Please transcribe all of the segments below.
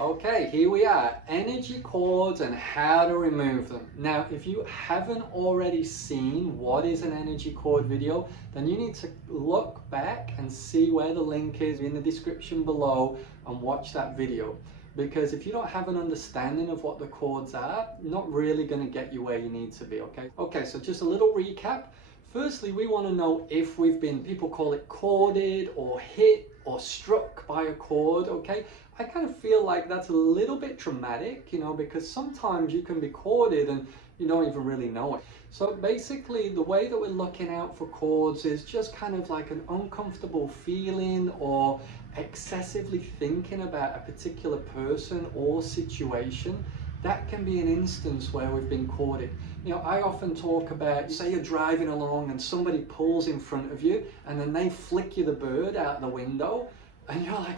Okay, here we are, energy cords and how to remove them. Now, if you haven't already seen what is an energy cord video, then you need to look back and see where the link is in the description below and watch that video. Because if you don't have an understanding of what the cords are, not really going to get you where you need to be, okay? Okay, so just a little recap. Firstly, we want to know if we've been, people call it corded or hit or struck by a cord, okay? I kind of feel like that's a little bit dramatic, because sometimes you can be corded and you don't even really know it. So basically, the way that we're looking out for cords is just kind of like an uncomfortable feeling or excessively thinking about a particular person or situation. That can be an instance where we've been corded. I often talk about, say you're driving along and somebody pulls in front of you and then they flick you the bird out the window and you're like,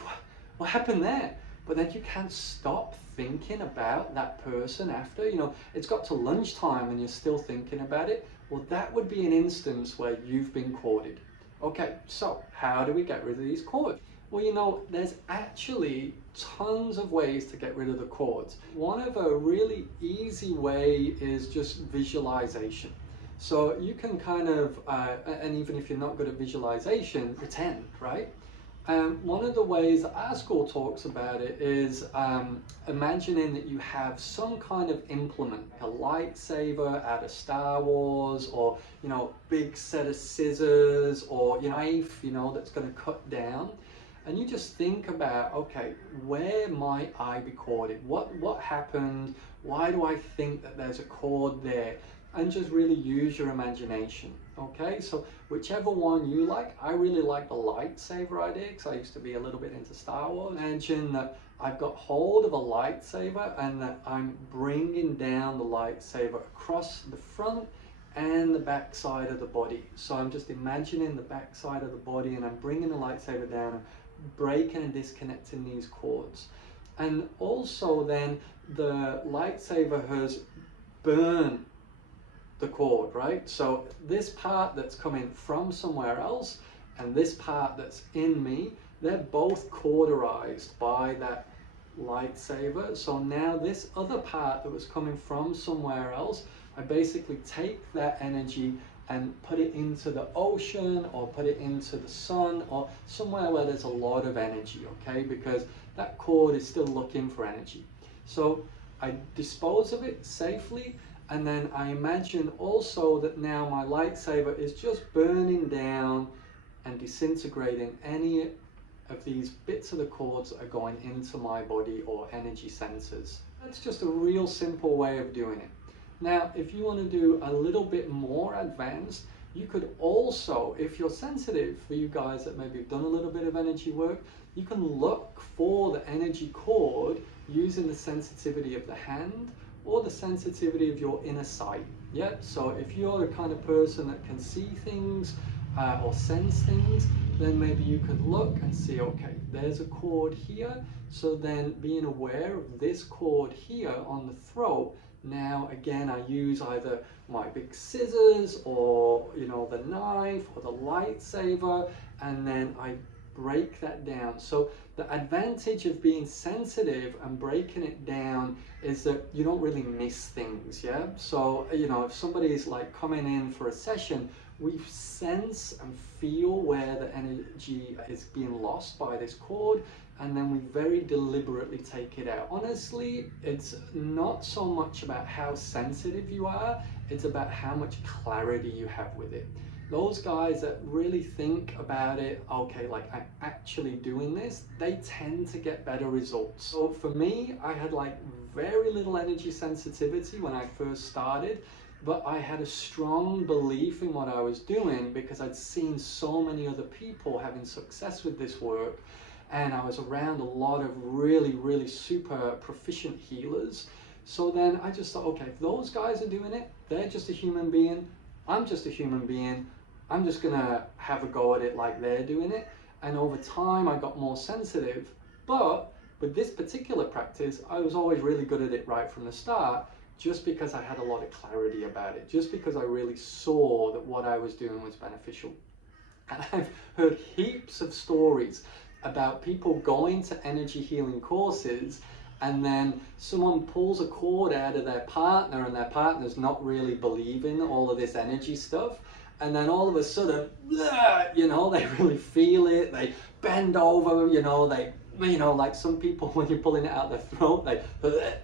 what happened there? But then you can't stop thinking about that person after. It's got to lunchtime and you're still thinking about it. Well, that would be an instance where you've been corded. Okay, so how do we get rid of these cords? Well, there's actually tons of ways to get rid of the cords. One of a really easy way is just visualization. So you can kind of, and even if you're not good at visualization, pretend, right? One of the ways that our school talks about it is imagining that you have some kind of implement, a lightsaber out of Star Wars, or big set of scissors, or knife, that's going to cut down. And you just think about, okay, where might I be corded? What happened? Why do I think that there's a cord there? And just really use your imagination. Okay, so whichever one you like. I really like the lightsaber idea because I used to be a little bit into Star Wars. Imagine that I've got hold of a lightsaber and that I'm bringing down the lightsaber across the front and the back side of the body. So I'm just imagining the back side of the body and I'm bringing the lightsaber down and breaking and disconnecting these cords. And also then the lightsaber has burned the cord, right? So this part that's coming from somewhere else and this part that's in me, they're both cauterized by that lightsaber. So now this other part that was coming from somewhere else, I basically take that energy and put it into the ocean or put it into the sun or somewhere where there's a lot of energy, okay? Because that cord is still looking for energy. So I dispose of it safely, and then I imagine also that now my lightsaber is just burning down and disintegrating any of these bits of the cords that are going into my body or energy sensors. That's just a real simple way of doing it. Now, if you want to do a little bit more advanced, you could also, if you're sensitive, for you guys that maybe have done a little bit of energy work, you can look for the energy cord using the sensitivity of the hand or the sensitivity of your inner sight. Yeah, so if you're the kind of person that can see things or sense things, then maybe you could look and see, okay, there's a cord here. So then being aware of this cord here on the throat, now again I use either my big scissors or the knife or the lightsaber, and then I break that down. So the advantage of being sensitive and breaking it down is that you don't really miss things. Yeah, so if somebody's like coming in for a session, we sense and feel where the energy is being lost by this cord, and then we very deliberately take it out. Honestly, it's not so much about how sensitive you are, it's about how much clarity you have with it. Those guys that really think about it, okay, like I'm actually doing this, they tend to get better results. So for me, I had like very little energy sensitivity when I first started, but I had a strong belief in what I was doing because I'd seen so many other people having success with this work, and I was around a lot of really, really super proficient healers. So then I just thought, okay, if those guys are doing it, they're just a human being, I'm just a human being, I'm just gonna have a go at it like they're doing it. And over time I got more sensitive, but with this particular practice, I was always really good at it right from the start, just because I had a lot of clarity about it, just because I really saw that what I was doing was beneficial. And I've heard heaps of stories about people going to energy healing courses and then someone pulls a cord out of their partner and their partner's not really believing all of this energy stuff, and then all of a sudden, you know, they really feel it, they bend over, you know, they, you know, like some people when you're pulling it out their throat, they,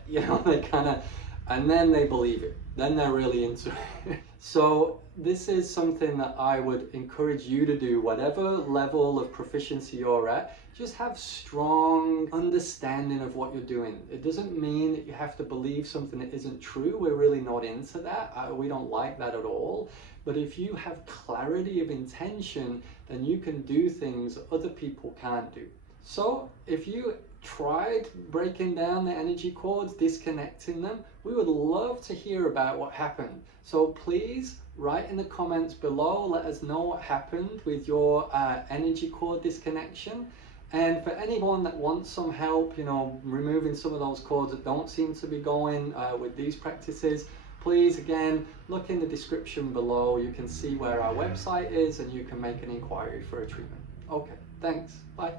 you know, they kind of, and then they believe it, then they're really into it. So this is something that I would encourage you to do, whatever level of proficiency you're at. Just have strong understanding of what you're doing. It doesn't mean that you have to believe something that isn't true. We're really not into that. We don't like that at all. But if you have clarity of intention, then you can do things other people can't do. So if you tried breaking down the energy cords, disconnecting them, we would love to hear about what happened. So please write in the comments below, let us know what happened with your energy cord disconnection. And for anyone that wants some help, you know, removing some of those cords that don't seem to be going with these practices, please, again, look in the description below. You can see where our website is and you can make an inquiry for a treatment. Okay, thanks. Bye.